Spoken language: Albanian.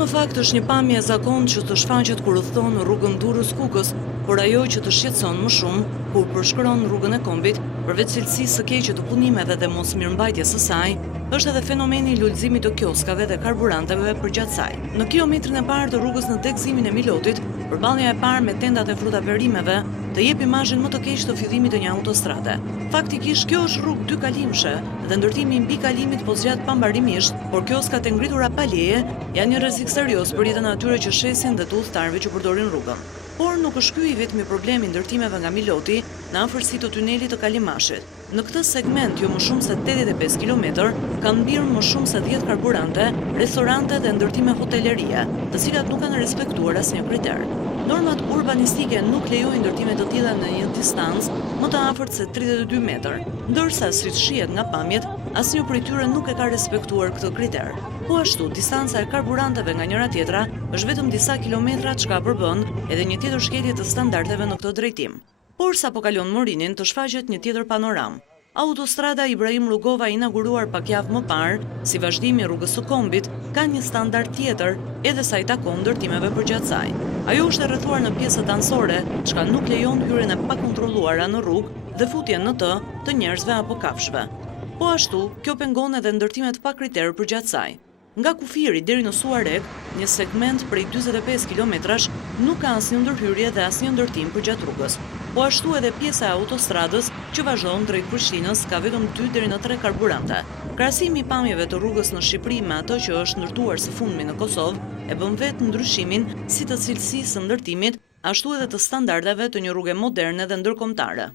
në fakt është një pamje e zakontë që të shfaqet kur udhëton rrugën Durrës-Kukës, por ajo që të shqetëson më shumë kur përshkron rrugën e kombit, përveç cilësisë së keqe të punimeve dhe mos mirëmbajtjes së saj, është edhe fenomeni i lulëzimit të kioskave dhe karburanteve përgjatë saj. Në kilometrin e parë të rrugës në tegzimin e Milotit, përballja e parë me tendat e frutaperimeve të jep imazhin më të keq të fillimit të një autostrade. Faktikisht kjo është rrugë dy kalimshe dhe ndërtimi mbi kalimit po zgjat pambarimisht, por kioskat e ngritura pa leje janë një rrezik serioz për jetën atyre që shesin dhe të udhëtarëve që përdorin rrugën. Por nuk është ky i vetmi problemi i ndërtimeve nga Miloti në afërsi të tunelit të Kalimashit. Në këtë segment, jo më shumë se 85 km, kanë mbirë më shumë se 10 karburante, restorante dhe ndërtime hotelerie, të cilat nuk kanë respektuar asnjë kriter. Normat urbanistike nuk lejojnë ndërtime të tilla në një distancë më të afërt se 32 metër, ndërsa siç shihet nga pamjet, asnjë prej tyre nuk e ka respektuar këtë kriter. Po ashtu, distanca e karburanteve nga njëra tjetra është vetëm disa kilometra, çka përbën edhe një tjetër shkelje të standardeve në këtë drejtim. Por sa po kalon Morinin, të shfaqet një tjetër panoram. Autostrada Ibrahim Rugova, inauguruar pak javë më parë, si vazhdimi i rrugës së Kombit, ka një standard tjetër, edhe sa i takon ndërtimeve përgjatë saj. Ajo është e rrethuar në pjesët anësore, çka nuk lejon hyrjen e pakontrolluara në rrugë dhe futjen në të njerëzve apo kafshëve. Po ashtu, kjo pengon edhe ndërtimet pa kriter përgjatë saj. Nga Kufiri deri në Suarek, një segment prej 45 kilometrash, nuk ka asnjë ndërhyrje dhe asnjë ndërtim përgjatë rrugës. Po ashtu edhe pjesa e autostradës që vazhdon drejt Prishtinës ka vetëm 2 deri në 3 karburante. Krahasimi i pamjeve të rrugës në Shqipëri me ato që është ndërtuar së fundmi në Kosovë e bën vetë ndryshimin si të cilësisë së ndërtimit, ashtu edhe të standardeve të një rruge moderne dhe ndërkombëtare.